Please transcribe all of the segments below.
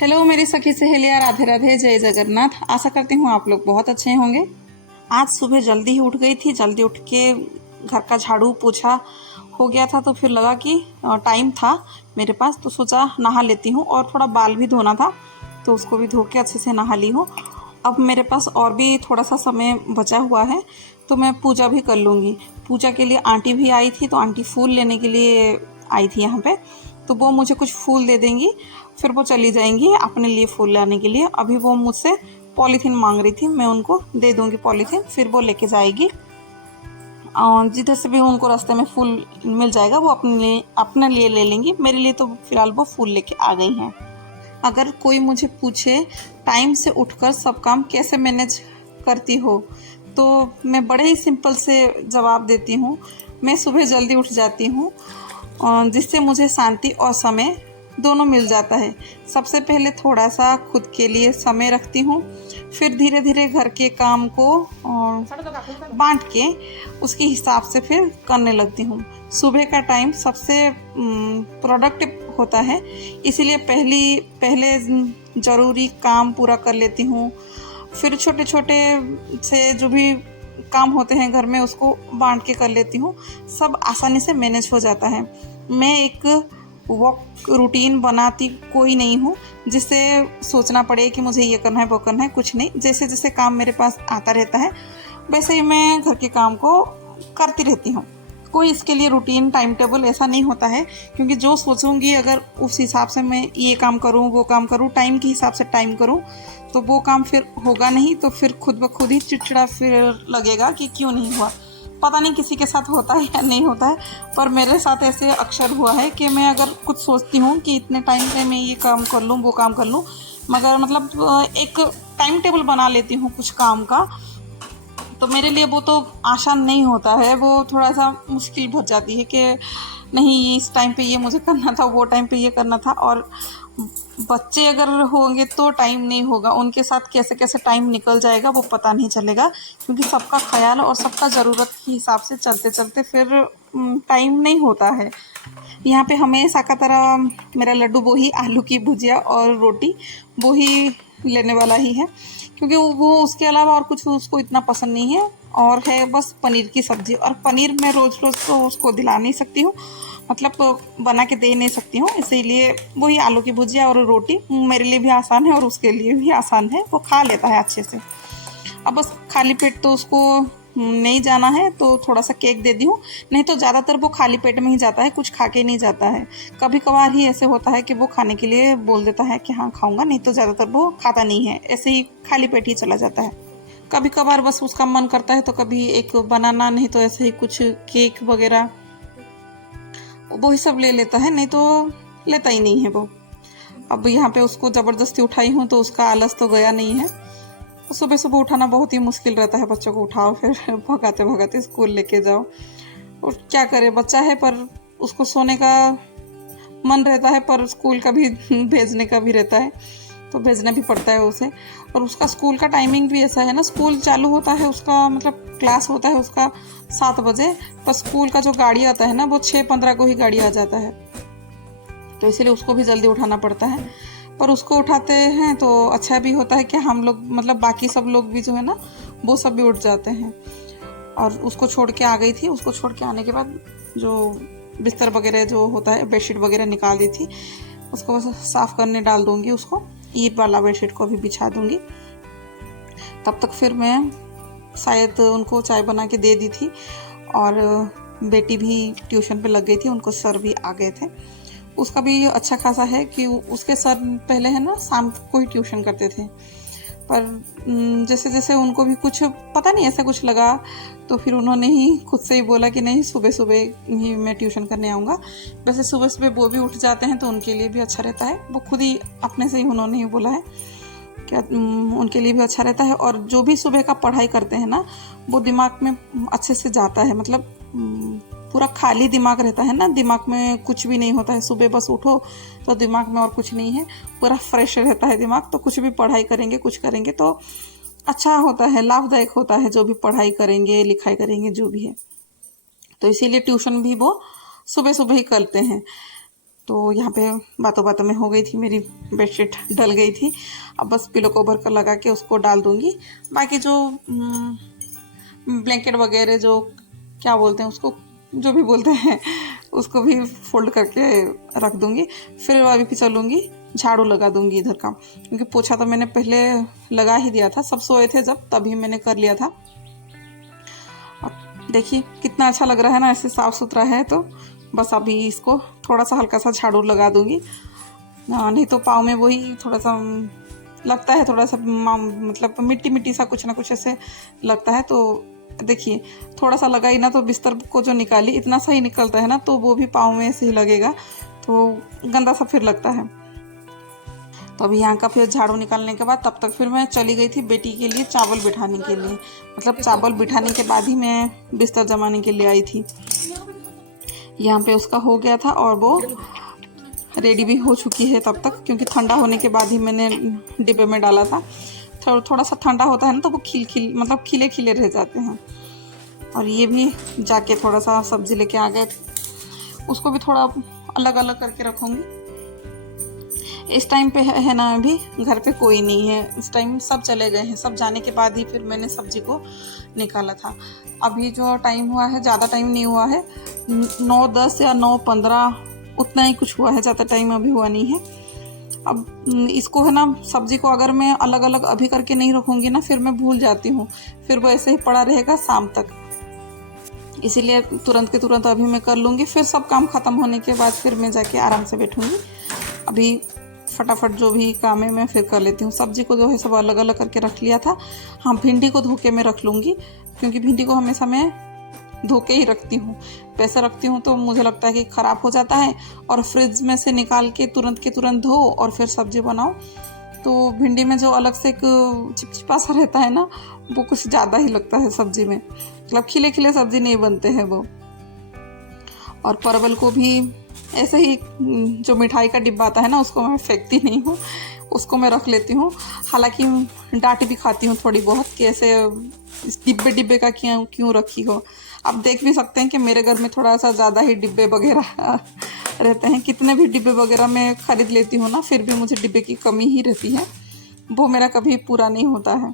Hello मेरी सखी सहेलियाँ, राधे राधे, जय जगन्नाथ। आशा करती हूँ आप लोग बहुत अच्छे होंगे। आज सुबह जल्दी ही उठ गई थी। जल्दी उठ के घर का झाड़ू पोछा हो गया था, तो फिर लगा कि टाइम था मेरे पास, तो सोचा नहा लेती हूँ। और थोड़ा बाल भी धोना था, तो उसको भी धो के अच्छे से नहा ली हूँ। अब मेरे पास और भी थोड़ा सा समय बचा हुआ है, तो मैं पूजा भी कर लूँगी। पूजा के लिए आंटी भी आई थी, तो आंटी फूल लेने के लिए आई थी यहाँ पे, तो वो मुझे कुछ फूल दे देंगी, फिर वो चली जाएंगी अपने लिए फूल लाने के लिए। अभी वो मुझसे पॉलीथीन मांग रही थी, मैं उनको दे दूँगी पॉलीथीन, फिर वो लेके जाएगी। जिधर से भी उनको रास्ते में फूल मिल जाएगा वो अपने लिए ले लेंगी। मेरे लिए तो फ़िलहाल वो फूल लेके आ गई हैं। अगर कोई मुझे पूछे टाइम से उठकर सब काम कैसे मैनेज करती हो, तो मैं बड़े ही सिंपल से जवाब देती हूँ। मैं सुबह जल्दी उठ जाती हूँ, जिससे मुझे शांति और समय दोनों मिल जाता है। सबसे पहले थोड़ा सा खुद के लिए समय रखती हूँ, फिर धीरे धीरे घर के काम को बांट के उसके हिसाब से फिर करने लगती हूँ। सुबह का टाइम सबसे प्रोडक्टिव होता है, इसीलिए पहले ज़रूरी काम पूरा कर लेती हूँ। फिर छोटे छोटे से जो भी काम होते हैं घर में, उसको बांट के कर लेती हूँ। सब आसानी से मैनेज हो जाता है। मैं एक वॉक रूटीन बनाती कोई नहीं हूँ जिससे सोचना पड़े कि मुझे ये करना है वो करना है, कुछ नहीं। जैसे जैसे काम मेरे पास आता रहता है वैसे ही मैं घर के काम को करती रहती हूँ। कोई इसके लिए रूटीन टाइम टेबल ऐसा नहीं होता है, क्योंकि जो सोचूंगी अगर उस हिसाब से मैं ये काम करूँ वो काम करूँ, टाइम के हिसाब से टाइम करूँ, तो वो काम फिर होगा नहीं। तो फिर खुद ब खुद ही चिड़चिड़ा फिर लगेगा कि क्यों नहीं हुआ। पता नहीं किसी के साथ होता है या नहीं होता है, पर मेरे साथ ऐसे अक्सर हुआ है कि मैं अगर कुछ सोचती हूँ कि इतने टाइम पे मैं ये काम कर लूँ वो काम कर लूँ, मगर मतलब एक टाइम टेबल बना लेती हूँ कुछ काम का, तो मेरे लिए वो तो आसान नहीं होता है। वो थोड़ा सा मुश्किल भर जाती है कि नहीं, इस टाइम पे ये मुझे करना था, वो टाइम पे ये करना था। और बच्चे अगर होंगे तो टाइम नहीं होगा, उनके साथ कैसे कैसे टाइम निकल जाएगा वो पता नहीं चलेगा, क्योंकि सबका ख्याल और सबका ज़रूरत के हिसाब से चलते चलते फिर टाइम नहीं होता है। यहाँ पे हमेशा का तरह मेरा लड्डू वो ही आलू की भुजिया और रोटी वो ही लेने वाला ही है, क्योंकि वो उसके अलावा और कुछ उसको इतना पसंद नहीं है। और है बस पनीर की सब्ज़ी, और पनीर मैं रोज़ रोज़ तो उसको दिला नहीं सकती हूँ, मतलब बना के दे नहीं सकती हूँ। इसीलिए वही आलू की भुजिया और रोटी मेरे लिए भी आसान है और उसके लिए भी आसान है, वो खा लेता है अच्छे से। अब बस खाली पेट तो उसको नहीं जाना है, तो थोड़ा सा केक दे दी हूँ। नहीं तो ज़्यादातर वो खाली पेट में ही जाता है, कुछ खा के नहीं जाता है। कभी कभार ही ऐसे होता है कि वो खाने के लिए बोल देता है कि हाँ खाऊंगा, नहीं तो ज़्यादातर वो खाता नहीं है, ऐसे ही खाली पेट ही चला जाता है। कभी कभार बस उसका मन करता है तो कभी एक बनाना, नहीं तो ऐसे ही कुछ केक वगैरह वो ही सब ले लेता है, नहीं तो लेता ही नहीं है वो। अब यहाँ पे उसको ज़बरदस्ती उठाई हूँ तो उसका आलस तो गया नहीं है। तो सुबह सुबह उठाना बहुत ही मुश्किल रहता है, बच्चों को उठाओ फिर भगाते भगाते स्कूल लेके जाओ। और क्या करे, बच्चा है पर उसको सोने का मन रहता है, पर स्कूल का भी भेजने का भी रहता है, तो भेजना भी पड़ता है उसे। और उसका स्कूल का टाइमिंग भी ऐसा है ना, स्कूल चालू होता है उसका, मतलब क्लास होता है उसका 7 बजे, पर स्कूल का जो गाड़ी आता है ना वो 6:15 को ही गाड़ी आ जाता है, तो इसीलिए उसको भी जल्दी उठाना पड़ता है। पर उसको उठाते हैं तो अच्छा भी होता है कि हम लोग, मतलब बाकी सब लोग भी जो है ना वो सब भी उठ जाते हैं। और उसको छोड़ के आ गई थी, उसको छोड़ के आने के बाद जो बिस्तर वगैरह जो होता है, बेडशीट वगैरह निकाल दी थी, उसको बस साफ़ करने डाल दूँगी। उसको ईद वाला बेडशीट को भी बिछा दूँगी। तब तक फिर मैं शायद उनको चाय बना के दे दी थी, और बेटी भी ट्यूशन पे लग गई थी, उनको सर भी आ गए थे। उसका भी अच्छा खासा है कि उसके सर पहले है ना शाम को ही ट्यूशन करते थे, पर जैसे जैसे उनको भी कुछ पता नहीं ऐसा कुछ लगा, तो फिर उन्होंने ही खुद से ही बोला कि नहीं, सुबह सुबह ही मैं ट्यूशन करने आऊँगा। वैसे सुबह सुबह वो भी उठ जाते हैं तो उनके लिए भी अच्छा रहता है, वो खुद ही अपने से ही उन्होंने ही बोला है क्या, उनके लिए भी अच्छा रहता है। और जो भी सुबह का पढ़ाई करते हैं ना वो दिमाग में अच्छे से जाता है, मतलब पूरा खाली दिमाग रहता है ना, दिमाग में कुछ भी नहीं होता है। सुबह बस उठो तो दिमाग में और कुछ नहीं है, पूरा फ्रेश रहता है दिमाग, तो कुछ भी पढ़ाई करेंगे कुछ करेंगे तो अच्छा होता है, लाभदायक होता है, जो भी पढ़ाई करेंगे लिखाई करेंगे जो भी है। तो इसीलिए ट्यूशन भी वो सुबह सुबह ही करते हैं। तो यहाँ पे बातों बातों में हो गई थी मेरी बेडशीट, डल गई थी। अब बस पिलो कवर का लगा के उसको डाल दूँगी। बाकी जो ब्लैंकेट वगैरह, जो क्या बोलते हैं उसको, जो भी बोलते हैं, उसको भी फोल्ड करके रख दूँगी। फिर अभी चलूँगी, झाड़ू लगा दूँगी इधर का, क्योंकि पोछा तो मैंने पहले लगा ही दिया था। सब सोए थे जब, तभी मैंने कर लिया था। अब देखिए कितना अच्छा लग रहा है ना, ऐसे साफ़ सुथरा है। तो बस अभी इसको थोड़ा सा हल्का सा झाड़ू लगा दूँगी। नहीं तो पाँव में वही थोड़ा सा लगता है, थोड़ा सा मतलब मिट्टी मिट्टी सा कुछ ना कुछ ऐसे लगता है। तो देखिए थोड़ा सा लगाई ना, तो बिस्तर को जो निकाली इतना सही निकलता है ना, तो वो भी पाँव में ऐसे ही लगेगा, तो गंदा सा फिर लगता है। तो अभी यहाँ का फिर झाड़ू निकालने के बाद तब तक फिर मैं चली गई थी बेटी के लिए चावल बिठाने के लिए। मतलब चावल बिठाने के बाद ही मैं बिस्तर जमाने के लिए आई थी। यहाँ पे उसका हो गया था और वो रेडी भी हो चुकी है तब तक, क्योंकि ठंडा होने के बाद ही मैंने डिब्बे में डाला था। थोड़ा सा ठंडा होता है ना, तो वो मतलब खिले खिले रह जाते हैं। और ये भी जाके थोड़ा सा सब्जी लेके आ गए, उसको भी थोड़ा अलग अलग करके रखूँगी। इस टाइम पे है ना, अभी घर पे कोई नहीं है, इस टाइम सब चले गए हैं। सब जाने के बाद ही फिर मैंने सब्जी को निकाला था। अभी जो टाइम हुआ है, ज़्यादा टाइम नहीं हुआ है, 9:10 या 9:15 उतना ही कुछ हुआ है, ज़्यादा टाइम अभी हुआ नहीं है। अब इसको है ना, सब्जी को अगर मैं अलग अलग अभी करके नहीं रखूँगी ना, फिर मैं भूल जाती हूँ, फिर वो ऐसे ही पड़ा रहेगा शाम तक। इसीलिए तुरंत के तुरंत अभी मैं कर लूँगी, फिर सब काम ख़त्म होने के बाद फिर मैं जाके आराम से बैठूँगी। अभी फटाफट जो भी काम है मैं फिर कर लेती हूँ। सब्जी को जो है सब अलग अलग करके रख लिया था। हाँ, भिंडी को धो के मैं रख लूँगी, क्योंकि भिंडी को हमेशा मैं धो के ही रखती हूँ। वैसे रखती हूँ तो मुझे लगता है कि ख़राब हो जाता है, और फ्रिज में से निकाल के तुरंत धो और फिर सब्जी बनाओ, तो भिंडी में जो अलग से एक चिपचिपा सा रहता है ना, वो कुछ ज़्यादा ही लगता है सब्जी में। मतलब खिले खिले सब्जी नहीं बनते हैं वो। और परवल को भी ऐसे ही जो मिठाई का डिब्बा आता है ना, उसको मैं फेंकती नहीं हूँ, उसको मैं रख लेती हूँ। हालांकि डांट भी खाती हूँ थोड़ी बहुत कि ऐसे इस डिब्बे का क्यों रखी हो। अब देख भी सकते हैं कि मेरे घर में थोड़ा सा ज़्यादा ही डिब्बे वगैरह रहते हैं। कितने भी डिब्बे वगैरह मैं ख़रीद लेती हूँ ना, फिर भी मुझे डिब्बे की कमी ही रहती है, वो मेरा कभी पूरा नहीं होता है।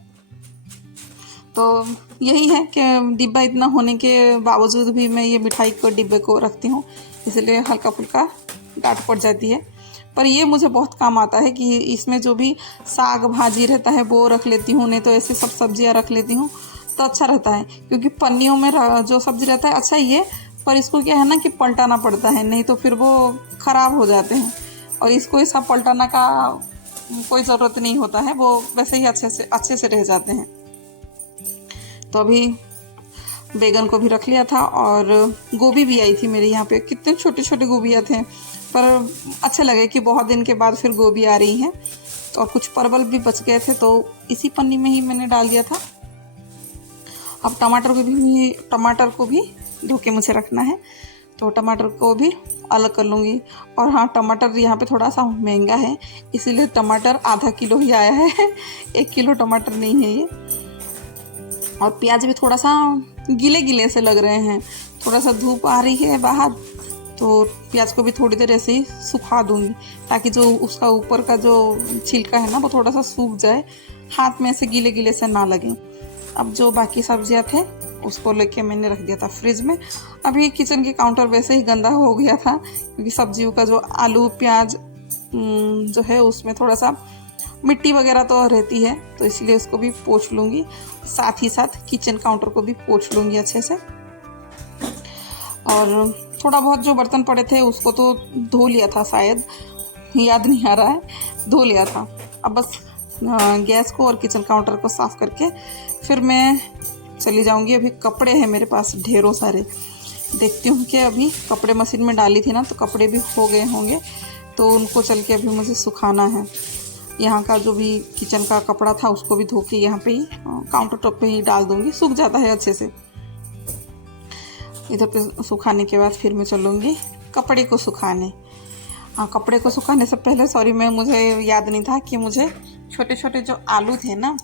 तो यही है कि डिब्बा इतना होने के बावजूद भी मैं ये मिठाई को डिब्बे को रखती हूँ, इसलिए हल्का फुल्का डांट पड़ जाती है। पर ये मुझे बहुत काम आता है कि इसमें जो भी साग भाजी रहता है वो रख लेती हूँ, नहीं तो ऐसे सब सब्जियाँ रख लेती हूँ तो अच्छा रहता है। क्योंकि पन्नियों में जो सब्जी रहता है अच्छा ही है, पर इसको क्या है ना कि पलटाना पड़ता है, नहीं तो फिर वो ख़राब हो जाते हैं। और इसको ऐसा पलटाना का कोई ज़रूरत नहीं होता है, वो वैसे ही अच्छे से रह जाते हैं। तो अभी बैगन को भी रख लिया था, और गोभी भी आई थी मेरे यहाँ पे। कितने छोटे छोटे गोभियाँ थे, पर अच्छे लगे कि बहुत दिन के बाद फिर गोभी आ रही है। तो और कुछ परवल भी बच गए थे, तो इसी पन्नी में ही मैंने डाल दिया था। अब टमाटर को भी धो के मुझे रखना है, तो टमाटर को भी अलग कर लूँगी। और हाँ, टमाटर यहाँ पे थोड़ा सा महंगा है, इसीलिए टमाटर आधा किलो ही आया है 1 किलो टमाटर नहीं है ये। और प्याज भी थोड़ा सा गीले गीले से लग रहे हैं, थोड़ा सा धूप आ रही है बाहर, तो प्याज को भी थोड़ी देर ऐसे ही सुखा दूँगी, ताकि जो उसका ऊपर का जो छिलका है ना, वो थोड़ा सा सूख जाए, हाथ में ऐसे गीले गीले से ना लगे। अब जो बाकी सब्जियां थे उसको लेके मैंने रख दिया था फ्रिज में। अभी किचन के काउंटर वैसे ही गंदा हो गया था, क्योंकि सब्जियों का जो आलू प्याज जो है उसमें थोड़ा सा मिट्टी वगैरह तो रहती है, तो इसलिए उसको भी पोंछ लूँगी। साथ ही साथ किचन काउंटर को भी पोंछ लूँगी अच्छे से। और थोड़ा बहुत जो बर्तन पड़े थे उसको तो धो लिया था, शायद याद नहीं आ रहा है, धो लिया था। अब बस गैस को और किचन काउंटर को साफ़ करके फिर मैं चली जाऊंगी। अभी कपड़े हैं मेरे पास ढेरों सारे, देखती हूँ कि अभी कपड़े मशीन में डाली थी ना, तो कपड़े भी हो गए होंगे, तो उनको चल के अभी मुझे सुखाना है। यहाँ का जो भी किचन का कपड़ा था उसको भी धो के यहाँ पे ही काउंटर टॉप पे ही डाल दूँगी, सूख जाता है अच्छे से। इधर पे सुखाने के बाद फिर मैं चलूँगी कपड़े को सुखाने। हाँ, कपड़े को सुखाने से पहले मुझे याद नहीं था कि मुझे छोटे छोटे जो आलू थे ना,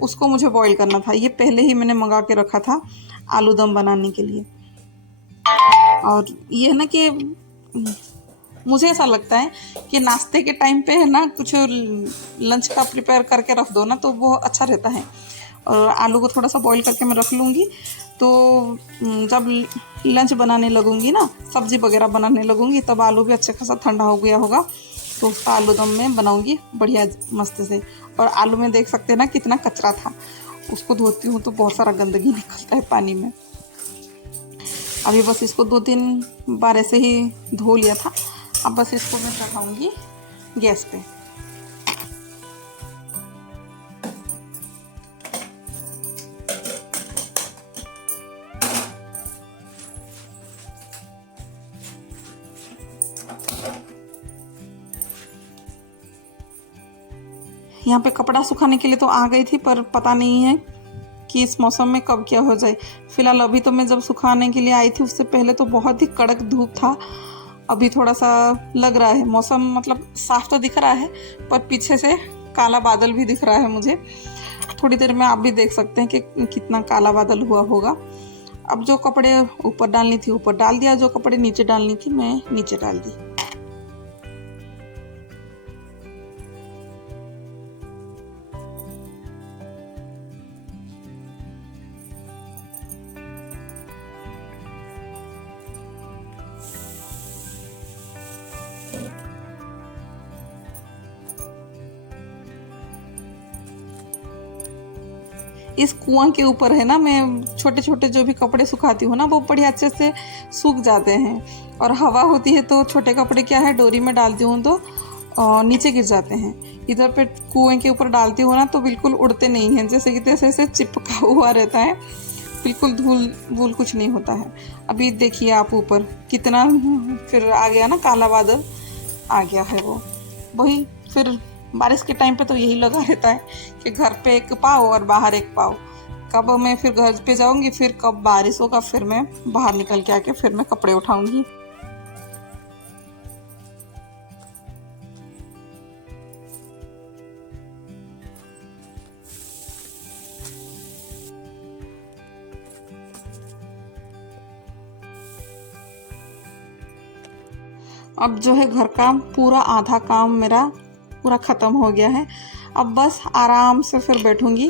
उसको मुझे बॉईल करना था। ये पहले ही मैंने मंगा के रखा था आलू दम बनाने के लिए। और ये है ना कि मुझे ऐसा लगता है कि नाश्ते के टाइम पे है ना कुछ लंच का प्रिपेयर करके रख दो ना तो वो अच्छा रहता है। और आलू को थोड़ा सा बॉईल करके मैं रख लूँगी, तो जब लंच बनाने लगूँगी ना, सब्ज़ी वगैरह बनाने लगूँगी, तब आलू भी अच्छा खासा ठंडा हो गया होगा, तो उसका आलू दम में बनाऊँगी बढ़िया मस्त से। और आलू में देख सकते हैं ना कितना कचरा था, उसको धोती हूँ तो बहुत सारा गंदगी निकलता है पानी में। अभी बस इसको 2-3 बार ऐसे ही धो लिया था। अब बस इसको मैं चढ़ाऊँगी गैस पे। यहाँ पे कपड़ा सुखाने के लिए तो आ गई थी, पर पता नहीं है कि इस मौसम में कब क्या हो जाए। फिलहाल अभी तो मैं जब सुखाने के लिए आई थी उससे पहले तो बहुत ही कड़क धूप था। अभी थोड़ा सा लग रहा है मौसम, मतलब साफ तो दिख रहा है पर पीछे से काला बादल भी दिख रहा है मुझे। थोड़ी देर में आप भी देख सकते हैं कि कितना काला बादल हुआ होगा। अब जो कपड़े ऊपर डालनी थी ऊपर डाल दिया, जो कपड़े नीचे डालनी थी मैं नीचे डाल दी। इस कुआं के ऊपर है ना, मैं छोटे छोटे जो भी कपड़े सुखाती हूँ ना वो बड़े अच्छे से सूख जाते हैं। और हवा होती है तो छोटे कपड़े क्या है डोरी में डालती हूँ तो नीचे गिर जाते हैं। इधर पे कुएं के ऊपर डालती हूँ ना तो बिल्कुल उड़ते नहीं हैं, जैसे कि तैसे से चिपका हुआ रहता है, बिल्कुल धूल वूल कुछ नहीं होता है। अभी देखिए आप ऊपर कितना फिर आ गया ना, काला बादल आ गया है वो। वही फिर बारिश के टाइम पे तो यही लगा रहता है कि घर पे एक पाव और बाहर एक पाव। कब मैं फिर घर पे जाऊंगी, फिर कब बारिश होगा, फिर मैं बाहर निकल के आके फिर मैं कपड़े उठाऊंगी। अब जो है घर का पूरा आधा काम मेरा पूरा ख़त्म हो गया है। अब बस आराम से फिर बैठूंगी।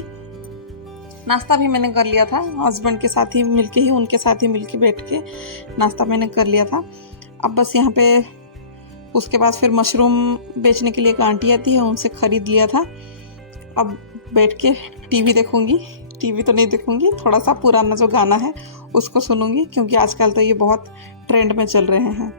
नाश्ता भी मैंने कर लिया था, हस्बैंड के साथ ही मिलके ही, उनके साथ ही मिलके बैठ के नाश्ता मैंने कर लिया था। अब बस यहाँ पे उसके बाद फिर मशरूम बेचने के लिए एक आंटी आती है, उनसे ख़रीद लिया था। अब बैठ के टीवी देखूंगी। टीवी तो नहीं देखूंगी, थोड़ा सा पुराना जो गाना है उसको सुनूंगी, क्योंकि आजकल तो ये बहुत ट्रेंड में चल रहे हैं।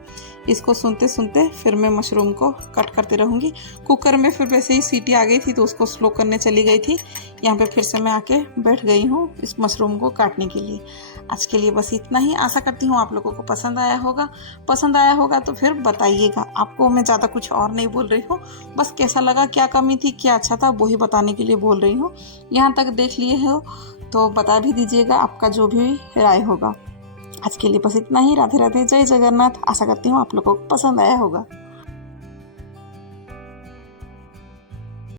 इसको सुनते सुनते फिर मैं मशरूम को कट करती रहूँगी। कुकर में फिर वैसे ही सीटी आ गई थी तो उसको स्लो करने चली गई थी। यहाँ पे फिर से मैं आके बैठ गई हूँ इस मशरूम को काटने के लिए। आज के लिए बस इतना ही। आशा करती हूँ आप लोगों को पसंद आया होगा। पसंद आया होगा तो फिर बताइएगा। आपको मैं ज़्यादा कुछ और नहीं बोल रही हूँ, बस कैसा लगा, क्या कमी थी, क्या अच्छा था, वही बताने के लिए बोल रही हूँ। यहाँ तक देख लिए हो तो बता भी दीजिएगा आपका जो भी राय होगा। आज के लिए बस इतना ही। राधे राधे, जय जगन्नाथ। आशा करती हूँ आप लोगों को पसंद आया होगा।